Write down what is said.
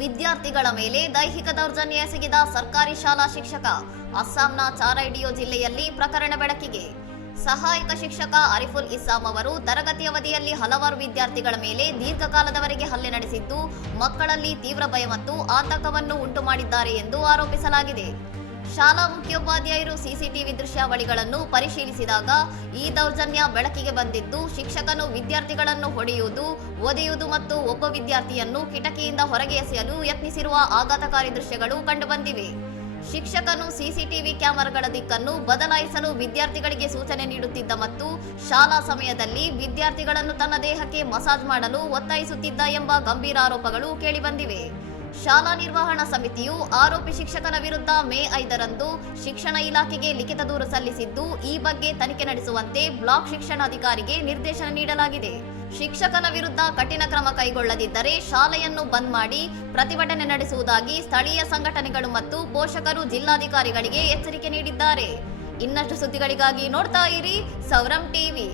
ವಿದ್ಯಾರ್ಥಿಗಳ ಮೇಲೆ ದೈಹಿಕ ದೌರ್ಜನ್ಯ ಎಸಗಿದ ಸರ್ಕಾರಿ ಶಾಲಾ ಶಿಕ್ಷಕ. ಅಸ್ಸಾಂನ ಚಾರೈಡಿಯೋ ಜಿಲ್ಲೆಯಲ್ಲಿ ಪ್ರಕರಣ ಬೆಳಕಿಗೆ. ಸಹಾಯಕ ಶಿಕ್ಷಕ ಅರಿಫುಲ್ ಇಸ್ಲಾಂ ಅವರು ತರಗತಿ ಅವಧಿಯಲ್ಲಿ ಹಲವಾರು ವಿದ್ಯಾರ್ಥಿಗಳ ಮೇಲೆ ದೀರ್ಘಕಾಲದವರೆಗೆ ಹಲ್ಲೆ ನಡೆಸಿದ್ದು, ಮಕ್ಕಳಲ್ಲಿ ತೀವ್ರ ಭಯ ಮತ್ತು ಆತಂಕವನ್ನು ಉಂಟು ಮಾಡಿದ್ದಾರೆ ಎಂದು ಆರೋಪಿಸಲಾಗಿದೆ. ಶಾಲಾ ಮುಖ್ಯೋಪಾಧ್ಯಾಯರು ಸಿಸಿಟಿವಿ ದೃಶ್ಯಾವಳಿಗಳನ್ನು ಪರಿಶೀಲಿಸಿದಾಗ ಈ ದೌರ್ಜನ್ಯ ಬೆಳಕಿಗೆ ಬಂದಿದ್ದು, ಶಿಕ್ಷಕನು ವಿದ್ಯಾರ್ಥಿಗಳನ್ನು ಹೊಡೆಯುವುದು, ಒದೆಯುವುದು ಮತ್ತು ಒಬ್ಬ ವಿದ್ಯಾರ್ಥಿಯನ್ನು ಕಿಟಕಿಯಿಂದ ಹೊರಗೆ ಎಸೆಯಲು ಯತ್ನಿಸಿರುವ ಆಘಾತಕಾರಿ ದೃಶ್ಯಗಳು ಕಂಡುಬಂದಿವೆ. ಶಿಕ್ಷಕನು ಸಿಸಿಟಿವಿ ಕ್ಯಾಮೆರಾಗಳ ದಿಕ್ಕನ್ನು ಬದಲಾಯಿಸಲು ವಿದ್ಯಾರ್ಥಿಗಳಿಗೆ ಸೂಚನೆ ನೀಡುತ್ತಿದ್ದ ಮತ್ತು ಶಾಲಾ ಸಮಯದಲ್ಲಿ ವಿದ್ಯಾರ್ಥಿಗಳನ್ನು ತನ್ನ ದೇಹಕ್ಕೆ ಮಸಾಜ್ ಮಾಡಲು ಒತ್ತಾಯಿಸುತ್ತಿದ್ದ ಎಂಬ ಗಂಭೀರ ಆರೋಪಗಳು ಕೇಳಿಬಂದಿವೆ. ಶಾಲಾ ನಿರ್ವಹಣಾ ಸಮಿತಿಯು ಆರೋಪಿ ಶಿಕ್ಷಕನ ವಿರುದ್ಧ ಮೇ 5ರಂದು ಶಿಕ್ಷಣ ಇಲಾಖೆಗೆ ಲಿಖಿತ ದೂರು ಸಲ್ಲಿಸಿದ್ದು, ಈ ಬಗ್ಗೆ ತನಿಖೆ ನಡೆಸುವಂತೆ ಬ್ಲಾಕ್ ಶಿಕ್ಷಣಾಧಿಕಾರಿಗೆ ನಿರ್ದೇಶನ ನೀಡಲಾಗಿದೆ. ಶಿಕ್ಷಕನ ವಿರುದ್ಧ ಕಠಿಣ ಕ್ರಮ ಕೈಗೊಳ್ಳದಿದ್ದರೆ ಶಾಲೆಯನ್ನು ಬಂದ್ ಮಾಡಿ ಪ್ರತಿಭಟನೆ ನಡೆಸುವುದಾಗಿ ಸ್ಥಳೀಯ ಸಂಘಟನೆಗಳು ಮತ್ತು ಪೋಷಕರು ಜಿಲ್ಲಾಧಿಕಾರಿಗಳಿಗೆ ಎಚ್ಚರಿಕೆ ನೀಡಿದ್ದಾರೆ. ಇನ್ನಷ್ಟು ಸುದ್ದಿಗಳಿಗಾಗಿ ನೋಡ್ತಾ ಇರಿ ಸೌರಂ ಟಿವಿ.